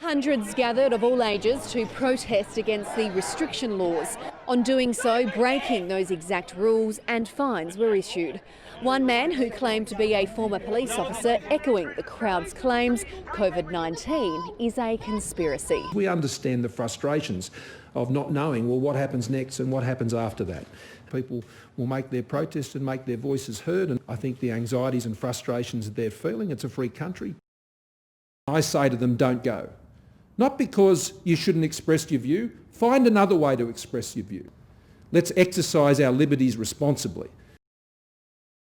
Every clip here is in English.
Hundreds gathered of all ages to protest against the restriction laws. On doing so, breaking those exact rules, and fines were issued. One man who claimed to be a former police officer echoing the crowd's claims COVID-19 is a conspiracy. We understand the frustrations of not knowing, well, what happens next and what happens after that. People will make their protest and make their voices heard, and I think the anxieties and frustrations that they're feeling, it's a free country. I say to them, don't go. Not because you shouldn't express your view, find another way to express your view. Let's exercise our liberties responsibly.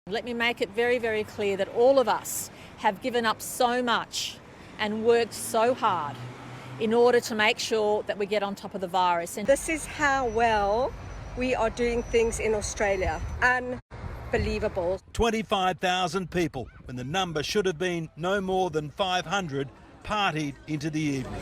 Let me make it very, very clear that all of us have given up so much and worked so hard in order to make sure that we get on top of the virus. And this is how well we are doing things in Australia. Unbelievable. 25,000 people, when the number should have been no more than 500, partied into the evening.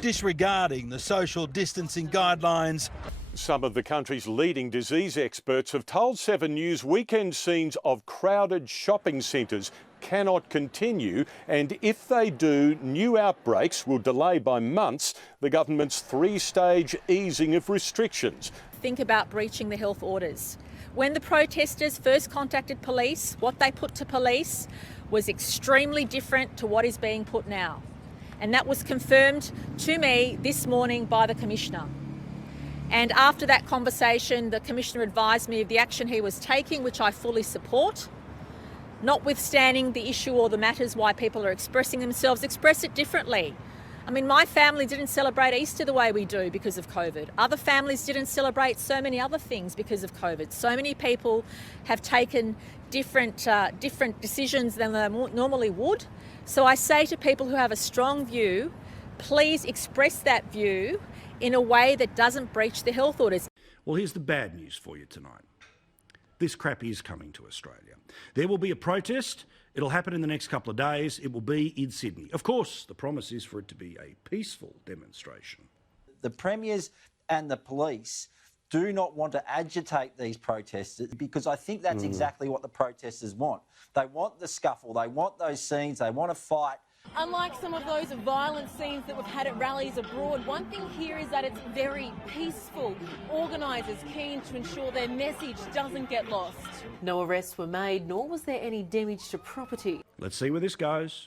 Disregarding the social distancing guidelines. Some of the country's leading disease experts have told 7 News weekend scenes of crowded shopping centres cannot continue, and if they do, new outbreaks will delay by months the government's 3-stage easing of restrictions. Think about breaching the health orders. When the protesters first contacted police, what they put to police was extremely different to what is being put now. And that was confirmed to me this morning by the Commissioner. And after that conversation, the Commissioner advised me of the action he was taking, which I fully support. Notwithstanding the issue or the matters why people are expressing themselves, express it differently. I mean, my family didn't celebrate Easter the way we do because of COVID. Other families didn't celebrate so many other things because of COVID. So many people have taken different decisions than they normally would. So I say to people who have a strong view, please express that view in a way that doesn't breach the health orders. Well, here's the bad news for you tonight. This crap is coming to Australia. There will be a protest. It'll happen in the next couple of days. It will be in Sydney. Of course, the promise is for it to be a peaceful demonstration. The premiers and the police do not want to agitate these protesters, because I think that's exactly what the protesters want. They want the scuffle, they want those scenes, they want to fight. Unlike some of those violent scenes that we've had at rallies abroad, one thing here is that it's very peaceful. Organisers keen to ensure their message doesn't get lost. No arrests were made, nor was there any damage to property. Let's see where this goes.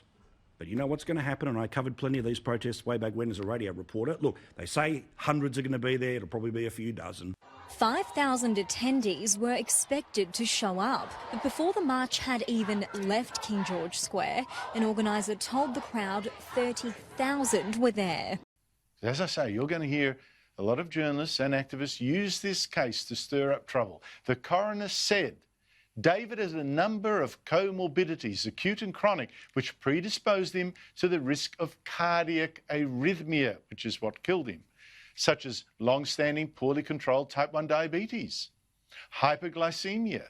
But you know what's going to happen, and I covered plenty of these protests way back when as a radio reporter. Look, they say hundreds are going to be there. It'll probably be a few dozen. 5,000 attendees were expected to show up, but before the march had even left King George Square, an organiser told the crowd 30,000 were there. As I say, you're going to hear a lot of journalists and activists use this case to stir up trouble. The coroner said David has a number of comorbidities, acute and chronic, which predisposed him to the risk of cardiac arrhythmia, which is what killed him, such as long-standing, poorly controlled type 1 diabetes, hyperglycemia,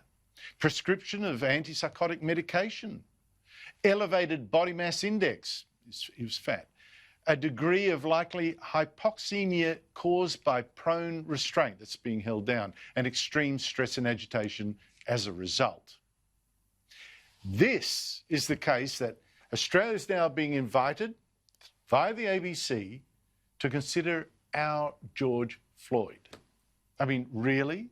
prescription of antipsychotic medication, elevated body mass index, he was fat, a degree of likely hypoxemia caused by prone restraint that's being held down, and extreme stress and agitation as a result. This is the case that Australia is now being invited via the ABC to consider our George Floyd. I mean, really?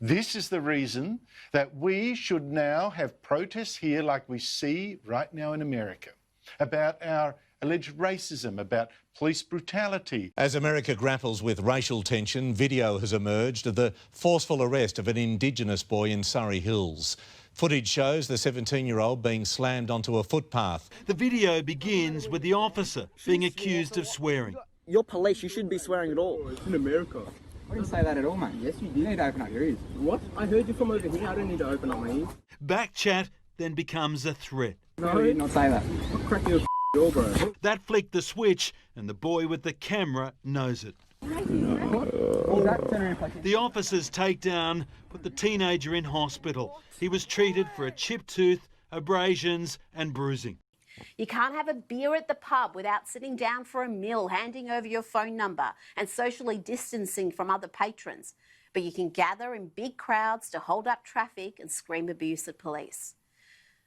This is the reason that we should now have protests here like we see right now in America about our alleged racism, about police brutality. As America grapples with racial tension, video has emerged of the forceful arrest of an Indigenous boy in Surrey Hills. Footage shows the 17-year-old being slammed onto a footpath. The video begins with the officer being accused of swearing. You're police, you shouldn't be swearing at all. It's in America. I didn't say that at all, mate. Yes, you do need to open up your ears. What? I heard you from over here. I don't need to open up my ears. Back chat then becomes a threat. No, you did not say that. I'll crack your door, bro. That flicked the switch, and the boy with the camera knows it. The officers take down, put the teenager in hospital. He was treated for a chipped tooth, abrasions and bruising. You can't have a beer at the pub without sitting down for a meal, handing over your phone number and socially distancing from other patrons. But you can gather in big crowds to hold up traffic and scream abuse at police.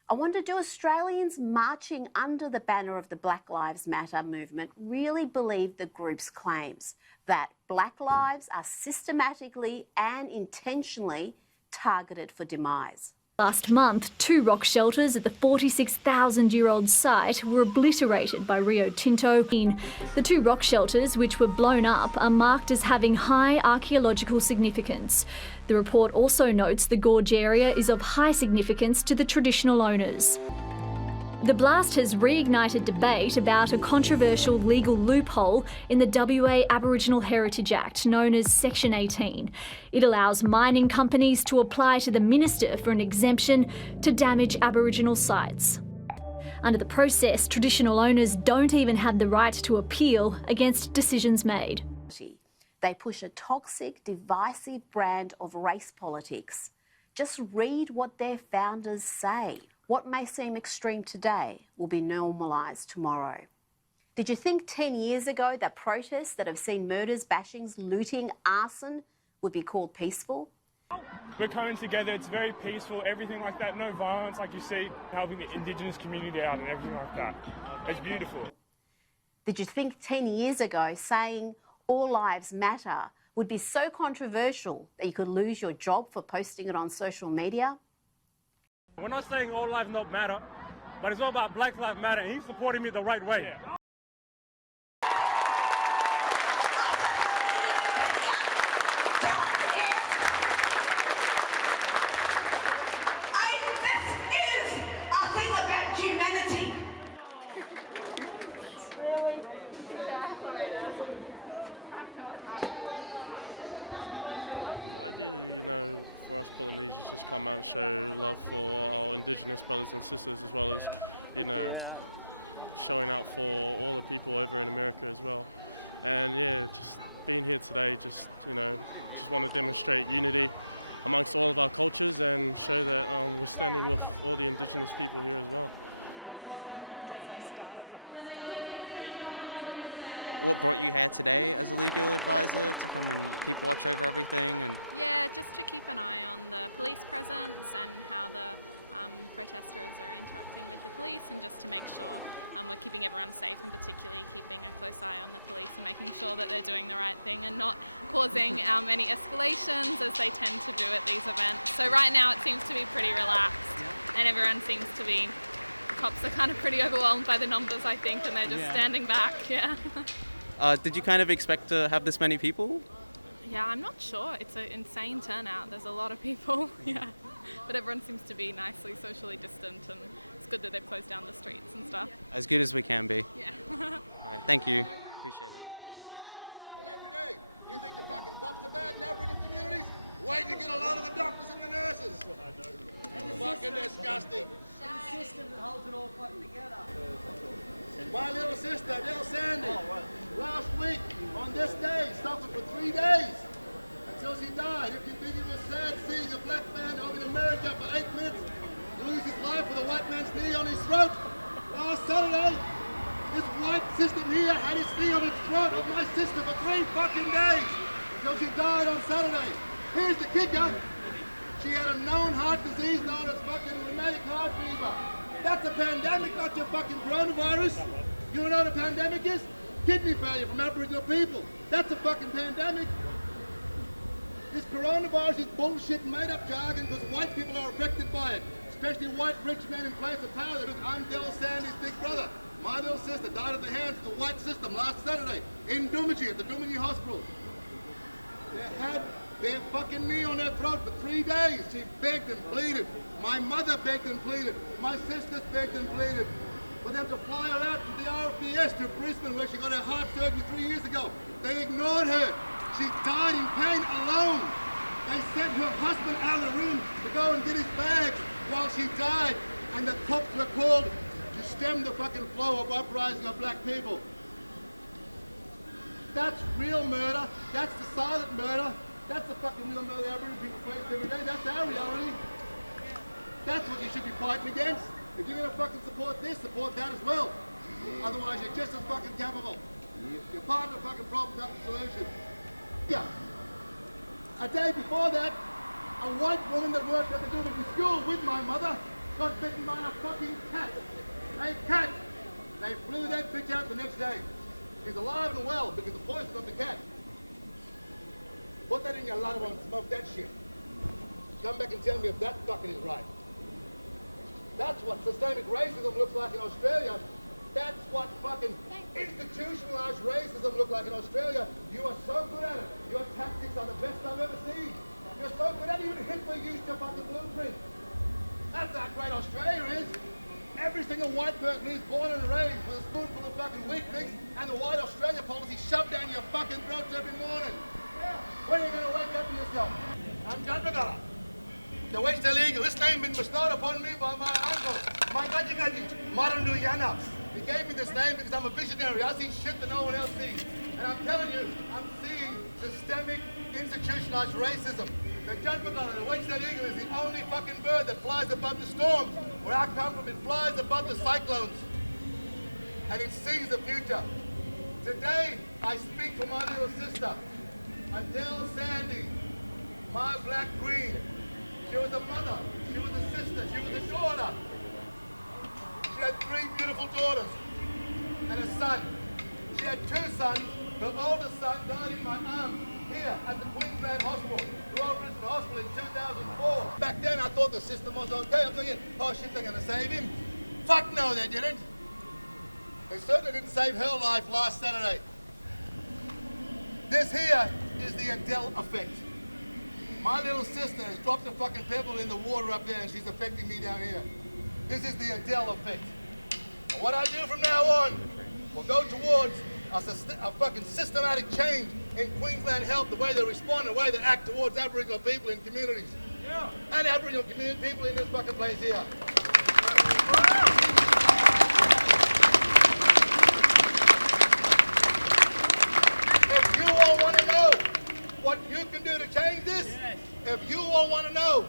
I wonder, do Australians marching under the banner of the Black Lives Matter movement really believe the group's claims that black lives are systematically and intentionally targeted for demise? Last month, 2 rock shelters at the 46,000-year-old site were obliterated by Rio Tinto. The 2 rock shelters, which were blown up, are marked as having high archaeological significance. The report also notes the gorge area is of high significance to the traditional owners. The blast has reignited debate about a controversial legal loophole in the WA Aboriginal Heritage Act, known as Section 18. It allows mining companies to apply to the Minister for an exemption to damage Aboriginal sites. Under the process, traditional owners don't even have the right to appeal against decisions made. They push a toxic, divisive brand of race politics. Just read what their founders say. What may seem extreme today will be normalised tomorrow. Did you think 10 years ago that protests that have seen murders, bashings, looting, arson would be called peaceful? We're coming together, it's very peaceful, everything like that, no violence, like you see, helping the Indigenous community out and everything like that. It's beautiful. Did you think 10 years ago saying all lives matter would be so controversial that you could lose your job for posting it on social media? We're not saying all lives don't matter, but it's all about Black Lives Matter, and he's supporting me the right way. Yeah. Ideally, for us Polynesians, just come out and show love for our Indigenous brothers and sisters, as well as, showing out for all the people over in America as well. And just being here today, just want to demonstrate unity amongst all of our cultures and show that we're standing with all the Indigenous people here as well. What brought you here today as a legal advisor, to come and keep watch over everything? And yeah, just to keep an eye on the police presence and how the protesters are interacting with the police, and just to make sure we're keeping everyone safe, and particularly keeping a close eye on the police and making sure that they're doing the right thing and not causing any escalations as they tend to do at these events. So right now it seems to be pretty relaxed, and everyone seems to be, cops are kind of pretty overwhelmed by the numbers, I think, and they're just standing back. Did you kind of expect to have this many people? Yeah, I'm not sure. It's an insane turnout. There's a lot of people, but everyone seems to be nicely socially distant, and it's good that they've closed down the streets and stuff. As good as we can be. Yeah. All right, thank you. Appreciate it. Every day, you think the fucking cops are bad in Aboriginal communities? Wait to get a lot of the doctors and the nurses. Fucking disgusting. The system that holds it all fucking together. My little sister, Del Sandy, last week on this day suffered for 3 days until she died. If you think it was sad seeing a black man over in America for 8 minutes lose his life with a white man's knee on his throat, last Saturday, this white system here had his knee on its throat of my sister for 3 fucking days until she died on Saturday. Here's the kicker. She had a known heart disease known as fucking rheumatic heart fever. That's a pandemic, not your fucking coronavirus. You don't know what a pandemic is? Kidney failure from Aboriginal people. That's a fucking pandemic. This coronavirus is bullshit made-up jargon because white people are affected by it, especially white rich men in place of power. That is, I'm Del Sandy's big brother. My little sister died at the hands of the white system last Saturday in Doomadgee at the Doomadgee Hospital. They had their fucking knee on her throat for 3 days. She begged and pleaded. My mother begged and pleaded. My sisters begged and pleaded for them to fly her out to the RFDS to Brisbane, where she got her heart surgery 3 years ago. They ignored her. She died in pain alone. They sent her husband out of the room to go and get his bags while she died, and the cops were called to stem the fucking flow of uprising of black people. That's real murder. That's the silent murder. That's the fucking real murder Aboriginal people face every day. That's our reality. That's what you should be fighting against. If you're going to fucking support this, support that as well. Otherwise, you're just as fucking capable. You're part of the fucking problem, not the solution. Yeah. A day before that, a white woman that worked at the Doomadgee school with my mother got bitten by a fucking cat. A cat! They flew that bitch out the next day. She's alive and well because the poison of the cat. Put that in your ladder and smoke that shit. Come back and tell me if that fucking is right. That's what systemic racism looks like in Australia. That's what fucking institutionalized racism looks like in Australia. You are so good at it. Your tactics are the best I've ever seen. You're so good at it. Even Hitler used your fucking blueprint. That's how great Australia is. Every single white person is born and raised with a spoonful of fucking wheat mix and the white Australia policy shoved down your fucking throats every morning. When are you going to wake up to yourself? I'm John Magala. The West illegal. This name been bestowed upon me by my uncle, my Gaji, Marandu Yana. He gave me this name because I'm a visionary. I see shit that no one else sees. And I'm telling you, I'm seeing systemic, institutionalized racism. The John Magala, the West eagle, is the only fucking bird that flies above the storms. Where I come from, it flies above the cyclones. And it sees the future. Today, I speak for my little sister, Adele Sandy, my black queen. She was a mother, she was a sister, she was a daughter. She had 3 beautiful daughters and a son. She had 2 sons. Her oldest son died in my arms here at the Queensland Hospital, Royal Brisbane Hospital in 2004. Back then I thought the system was okay. I'm thinking, oh shit, they're gonna save him. Fuck no, they didn't. They certainly didn't save her life last Saturday. This here is the Adele effect. My little sister has dropped a fucking pebble in the water up there and she's affecting me down here. This is the Adele effect. And what I do from now on will go towards a fucking systematic change in Queensland Health, the way they respond, the way they act towards Aboriginal people in communities. Yeah. And Aboriginal people in this fucking place here. If you all want to know what you can do to change this, yes. If you all want to know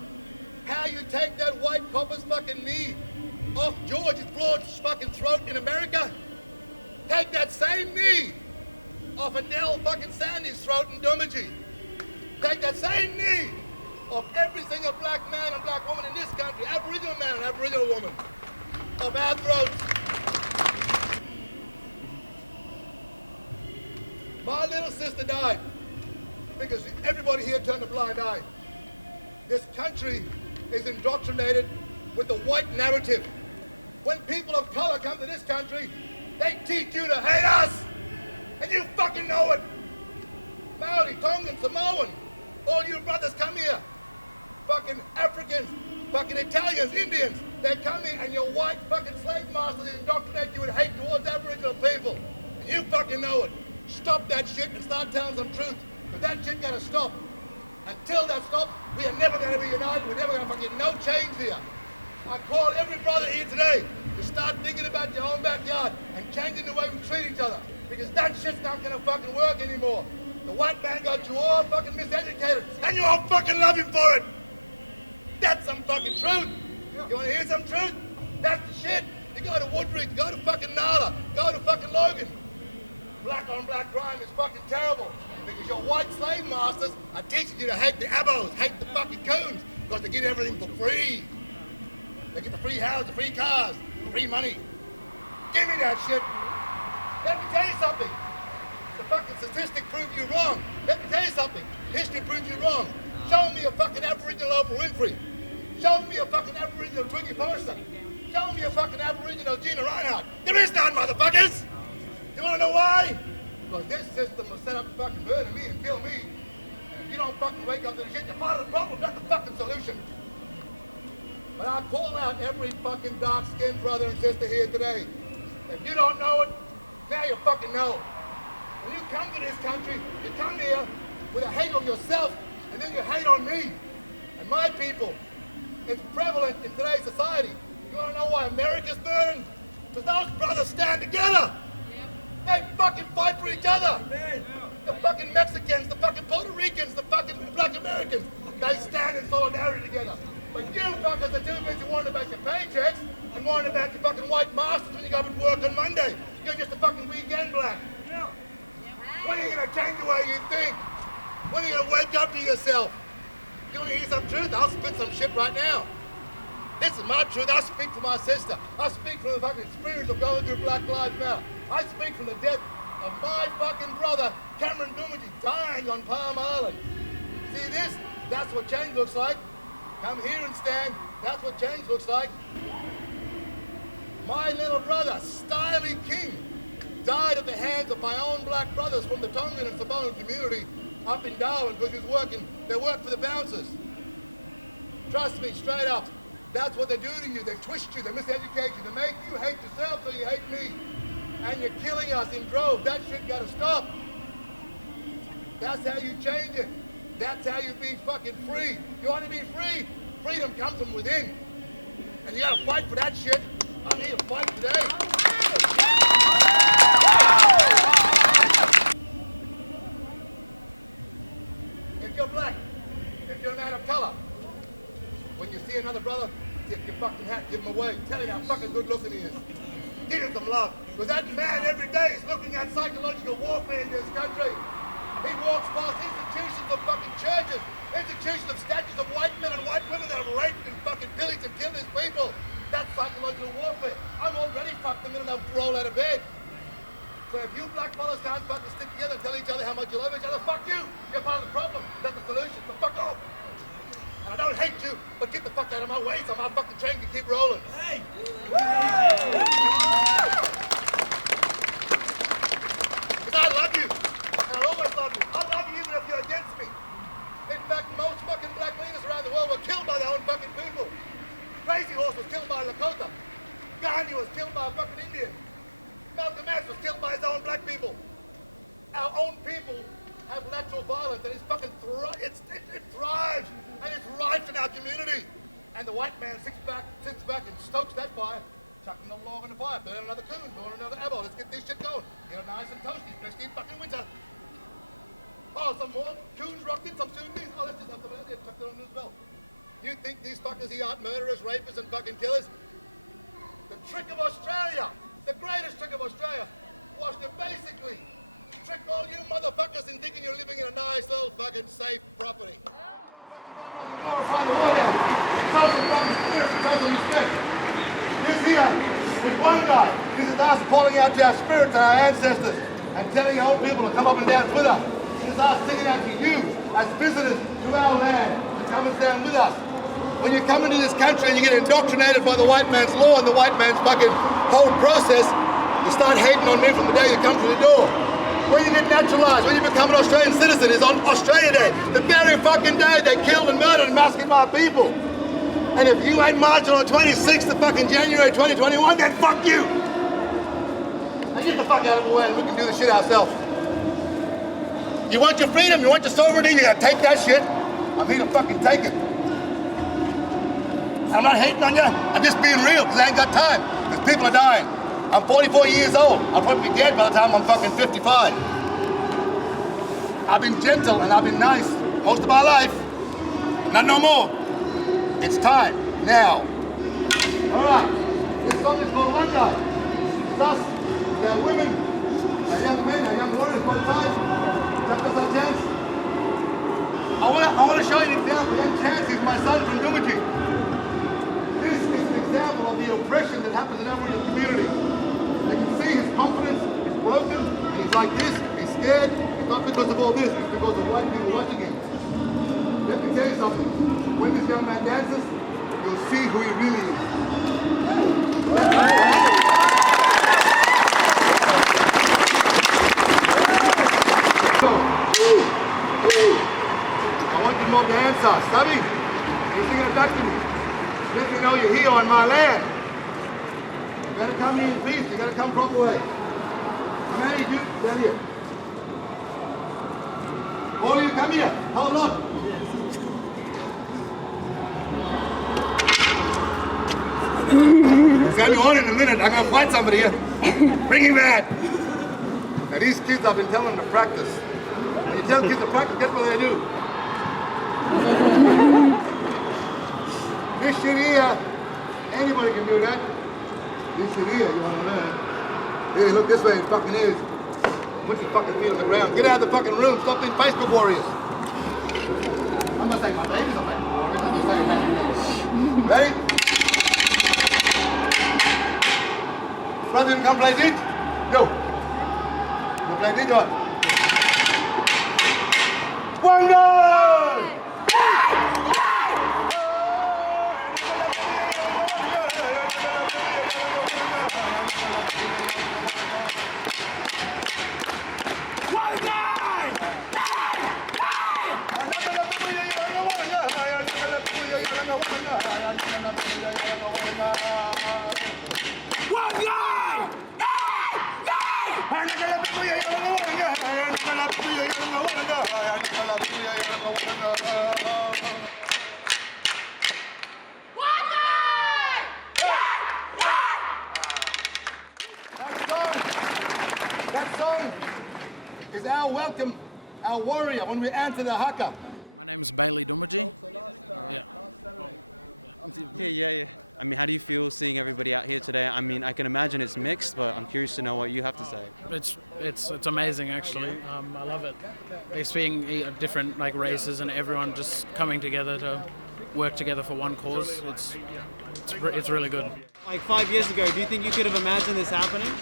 how you take that white copper's fucking knee off George Floyd's fucking throat in America, take that same knee off Adele fucking Sandy's throat in Dumaji. Take that same knee off every single black man and black woman in this country, Aboriginal man and Aboriginal woman, off our throats. My little sister died because everybody here turned a blind eye. This country is indoctrinated with the white narrative. When people of color come to this country, they teach you to hate us, and you fucking know it. Maori, Tongan, Samoan, all you brothers come here. Fucking Africans, fucking Italians, Indians, they come here and your white fucking slave masters indoctrinate you with hate towards Aboriginal people. And you fucking know it. Stop that shit and start telling some truth, because that shit gotta stop. Until that stops, we are never gonna be united, we're never gonna fucking no change here. I call every brother here today to start thinking about your own backyard and changing the way we treat each other, because that shit's not gonna fucking work anymore. The white man got you all fucking miseducated, and you all fucking love him for it. That's some fucking truth. You wanna hear some truth? That's the shit. You go to Woodridge, go to fucking Nala, go to fucking Logan. Black on black crime is fucking terrible, because your white slave masters are teaching you to hate the abos, hate the fucking coons, because they get everything for free. They get the free houses, the free cars, the free money. Give me that shit. Let me tell you something. The fucking statistics prove you wrong. Let me tell you something. History proves you wrong. Show me a fucking Aboriginal Oprah Winfrey. Show me a fucking Aboriginal Twiggy Forrester. Show me a fucking Aboriginal Gina Reinhardt. There is none, motherfuckers. You wanna know why? Because this system was set up to fucking murder me and kill me. And if you don't fucking wake up to the shit, you're part of the problem, not the fucking solution. But I call out every fucking dark-skinned brother and sister here today. If you don't know it, now you fucking know. When you come to this country, you come here with a hate on yourself, and then you hate on me and my people. It's prevalent in today's society. You wanna know why America's burned? Because those brothers stand together. They fucking fight for each other. The fucking Mexicans, the fucking Puerto Ricans, the fucking black Americans, they stand in solidarity together. But you fuckers are too busy worrying about your paychecks and worrying about your fucking white masters when you go to work on Monday. You're just a fucking weekend black. When are you gonna change the way you think? When are you gonna wake up to yourself? You wanna hear some truth? I'll spit some shit right now. This is my truth. I speak for my sister. I speak from the fucking experience of going through Black Lives Matter. I speak from the death of my fucking brother, Cameron Doomadgee, dying on Palm Island. See this? That's what change looks like. Come here and stand. That's what change looks like. My little brother, Stylie King, died at the hands of my own black brothers from the Tongan and Samoan community up in Darwin because he was working. They worked for the bouncers. Trust me, straight up. That's what they do to you. They twist you, they miseducate you, they make you hate yourself so you hate me. And you're killing us in droves. That shit gotta stop. That's how you change it. That's how you be fucking free. You want to be free? Freedom comes from within. And you gotta fight for that shit. I'm here to fight today. If you're black, if you're a man of color, when you see another brother, tip your fucking hat, give him away. Tell him how fucking good looking he is. Give him some love. Because that man every day is looking at psychological warfare in this country. He walks past institutions of fucking churches, institutions of statues of white men and white women that have raped and fucking pillaged and killed his people. That's psychological warfare. I'm already fucked the minute I roll out of bed. So if you black fellas can't fucking stick together and tell each other how much you love each other, fuck you. You're part of the problem, not the solution. So fuck off. And I don't hate you, but get the fuck out of my way so my fucking train can keep rolling. Hey! Because I love you. And I'll always love you. I love you even if you're against me. In fact, most fucking black leaders around the world were killed by their own fucking people. Crazy Horse was killed by Lakota. Gandhi was killed by a fucking Indian. Malcolm X was killed by his own black people. Our own people have lateral violence and it's fucking it thrives and it's rife in our community. And the white man sits back and stokes that fire, chucking a log on the fire, burn another coon, burn another apple, let's get this shit going. Get it nice and toasty, especially in fucking winter. Oh, some more coons rocked in, some Sudanese. Oh, let's just have them out there, chuck that on as well. You think these fuckers here aren't murderers, rapists and fucking killers? The trick of Australia, the greatest trick of Australia, was to basically trick all you motherfuckers in thinking you're living in a nice little fucking safe property. Glorify the war down. Show some fucking spirit, show some respect. This here is one guy. This is us calling out to our spirits and our ancestors and telling our own people to come up and dance with us. This is us singing out to you as visitors to our land to come and stand with us. When you come into this country and you get indoctrinated by the white man's law and the white man's fucking whole process, you start hating on me from the day you come through the door. When you get naturalised, when you become an Australian citizen, is on Australia Day. The very fucking day they killed and murdered and massacred my people. And if you ain't marching on the 26th of fucking January 2021, then fuck you. Now get the fuck out of the way and we can do this shit ourselves. You want your freedom, you want your sovereignty, you gotta take that shit. I'm here to fucking take it. I'm not hating on you, I'm just being real, because I ain't got time, because people are dying. I'm 44 years old. I'll probably be dead by the time I'm fucking 55. I've been gentle and I've been nice most of my life. Not no more. It's time, now. All right, this song is called One Guy. It's us, our women, our young men, our young warriors, both sides. Just us our chance. I want to show you an example. Young Chance is my son from Doomadgee. This is an example of the oppression that happens in Aboriginal community. I can see his confidence is broken, and he's like this, he's scared. It's not because of all this, it's because of white people watching him. Let me tell you something. When this young man dances, you'll see who he really is. I want you more dancer, Stubby. You're singing back to me. Let me know you're here on my land. You gotta come here in peace, you gotta come proper way. Manny, you, down here. All of you, come here. Hold on. It's gonna be on in a minute. I'm gonna fight somebody here. Bring him back. Now these kids, I've been telling them to practice. When you tell kids to practice, guess what they do? This shit here, anybody can do that. This shit here, you wanna learn. Hey, look this way, it fucking is. Put your fucking feet on the ground. Get out of the fucking room, stop being Facebook warriors. I'm gonna take my babies on that. Ready? Brother, come play it. Yo. You play it on. One goal! That song is our welcome, our warrior when we enter the haka. My name's Bailey Dumaji. Yeah. Yeah. I mean, how do you feel seeing everybody out here today? I mean, I can imagine it's mixed, but I'm curious to know what you have to say. It's amazing, actually. I love it. It's being different races and everyone just coming together to work together for one cause. It's really good. Like 5 years ago, do you think you could have imagined this happening?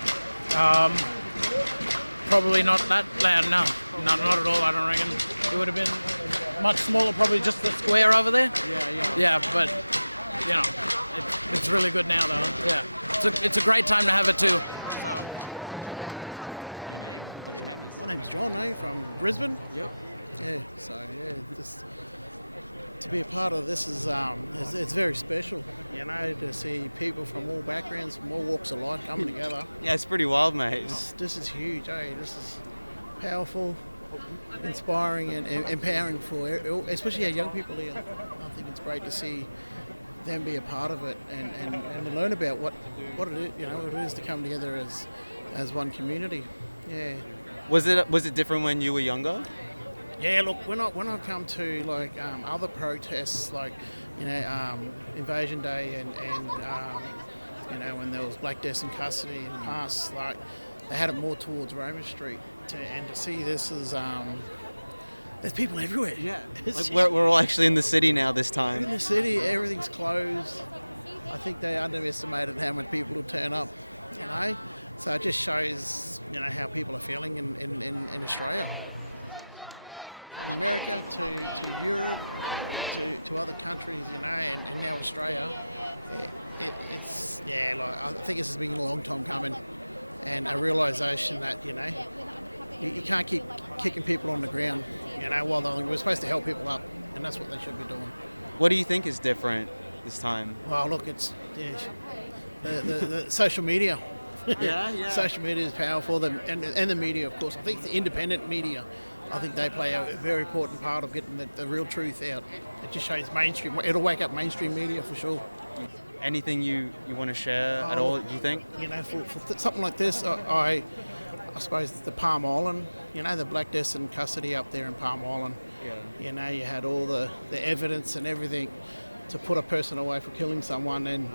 Probably not that loud, no. Not at all, I don't reckon. It would have been much smaller, probably just the square over there. Yeah, but, it's really good now, though. Yeah, it's a great time to have it, too. What's your name? My name's John, from Brisbane. Yep. Yeah, just to be a part of this is it's very special, to see people from all backgrounds, from all walks of life coming together. Yeah, it's pretty wild, mate. This is huge, This is powerful, inspiring and empowering for especially our young people here. I think it's great to see them be a part of it and learn about what it is, what it is to come together as one community. Yeah. Was it different when you were younger? Yeah, look, when I come to other protests Invasion Day and when there was black deaths in custody in the past, they had it more towards Roma Street, and to see this as there's people everywhere. Yeah, we're all actually in the city now this time. In the city, everything's closed. I think they underestimated how many people would turn up. So it just shows how people are feeling in Australia. From America to Europe to other countries, and now Australia. I think this has been a long time coming, and a realisation that you can't keep kicking people on the ground. While we're supposed to help people up, and that's what they should be doing. What do you think is different this time? Well, look, it's the social media. Yeah. Social media is powerful, and the media, of course. I think the independent media, I think they play a very important part of getting the real truth out. It just shows mainstream. It'll wake up mainstream media for sure. Anything you want to share at all, do you think? For something like this, I suppose the Palm Island, the black deaths in custody up there in Palm Island. Yeah. You had all the evidence and everything to put a person away for killing someone, and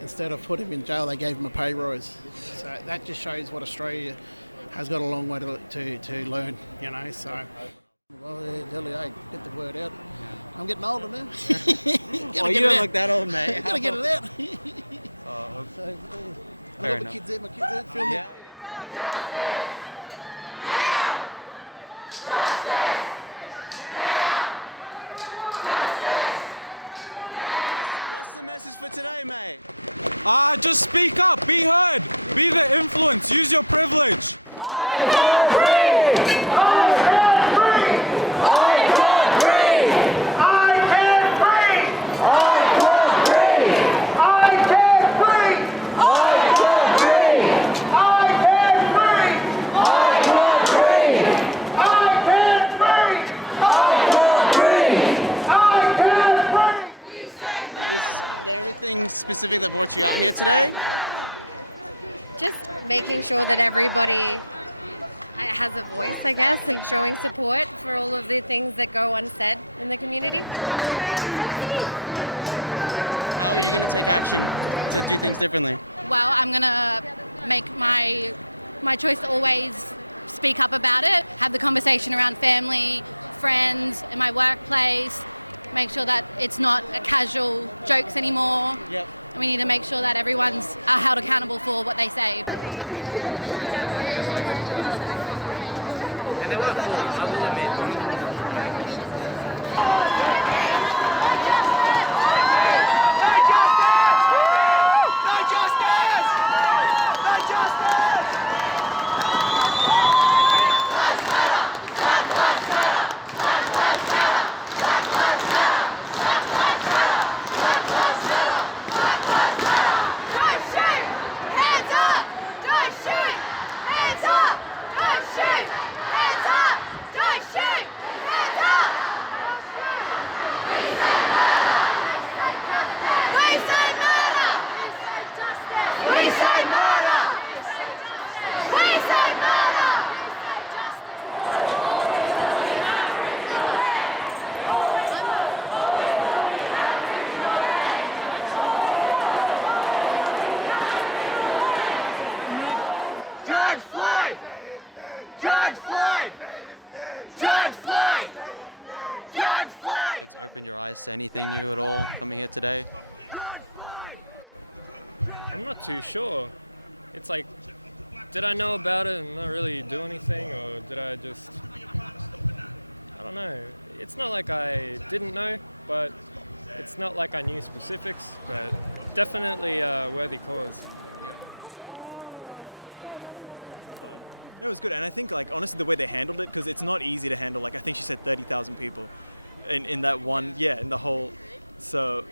instead of putting him in jail, they gave him a pay rise. So that just shows what Australia has got a long way to learn, so. Well, get the word out. I'm getting older now. You don't look that old, mate. Gotta get it out. Fair I got enough. my kids there, filming. Yeah. What's the message for today, mate? Just speak up, be heard, be the influence, use your privilege. Anything specific that brought you out here today? Just making sure that everybody has a voice, I guess, and showing support for all of the things that go unsaid in the community. How are you going to take action to do things differently? Well, I'm going to make my choice to always speak up about it, have the conversation around family, friends, in my workplace, make sure that it's not a casual jokes anymore. Yep. and we need to make sure that everyone's held accountable for what they say. And they were full, I will admit. It's opened your eyes to anything new at all coming here today? I'm not too sure. It's like, did I know about it and not really do anything, or did I just, I don't know. It's not like I didn't know, but it's not like I knew specifics, but definitely a worthy cause. It was good, and I think, like, honestly, the way they handled it, because it's not easy to handle, like, I think she said 30,000 people in that one, in the whole, so,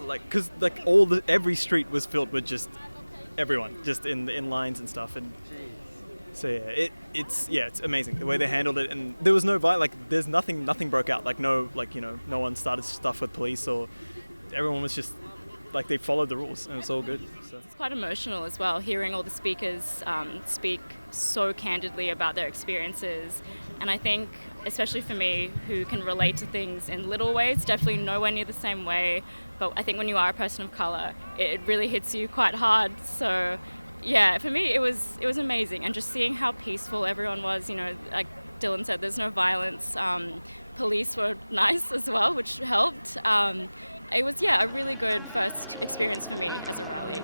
like, because, like, every street was filled with just everyone, just in lines and stuff, and so, yeah, it's amazing, the way they handled it, and there was no there's nothing broke out, like, no one started stuff with police, or everyone was just, like, they followed the rules, and it's all good. So. It's quite emotional as well, hearing all the speakers speak so candidly about their experiences. And I think, especially for me, who can relate to things in little ways, definitely nowhere near the same way, but I think when you are a person of colour, it really hits you quite hard. So, yeah, for me, it was amazing. And just seeing how peaceful everyone was, like Dylan said, there's no violence. Police were nice as well, which helped. It was, a really good first experience for me as a rally.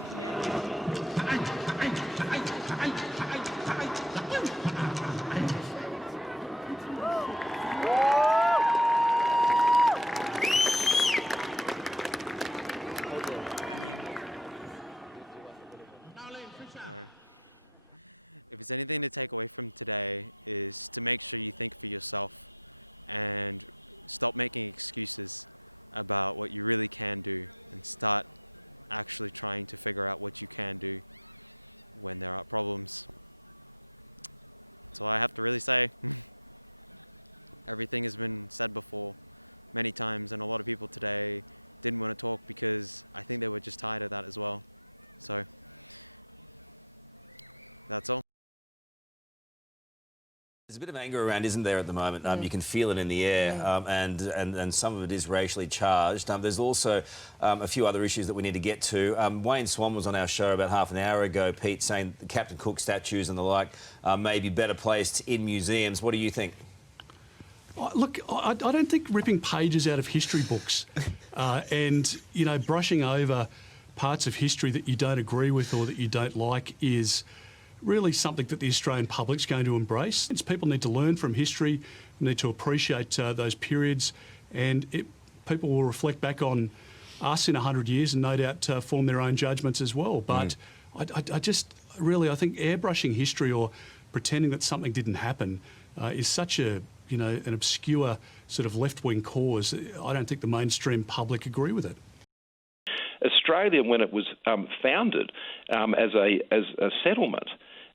If it's anything to take away from today, is to make sure you think for yourself and stop making excuses about what you really can do and start actually trying to figure out what you can do when there are problems. That's all I have to really say. Everything has been said before many times, and a lot of people today didn't want to talk because I think they were just tired of that as well. So that's all. There's a bit of anger around, isn't there, at the moment? You can feel it in the air, and some of it is racially charged. There's also a few other issues that we need to get to. Wayne Swan was on our show about half an hour ago, Pete, saying the Captain Cook statues and the like may be better placed in museums. What do you think? Look, I don't think ripping pages out of history books and, brushing over parts of history that you don't agree with or that you don't like is really something that the Australian public's going to embrace. People need to learn from history, need to appreciate those periods, and people will reflect back on us in 100 years and no doubt form their own judgments as well. But I think airbrushing history or pretending that something didn't happen is such an obscure sort of left-wing cause. I don't think the mainstream public agree with it. Australia, when it was founded as a settlement,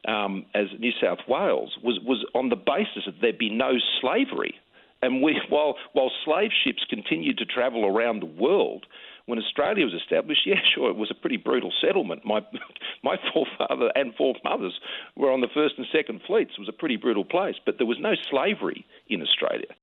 as New South Wales, was on the basis that there'd be no slavery. And while slave ships continued to travel around the world, when Australia was established, sure, it was a pretty brutal settlement. My forefather and foremothers were on the first and second fleets. It was a pretty brutal place, but there was no slavery in Australia.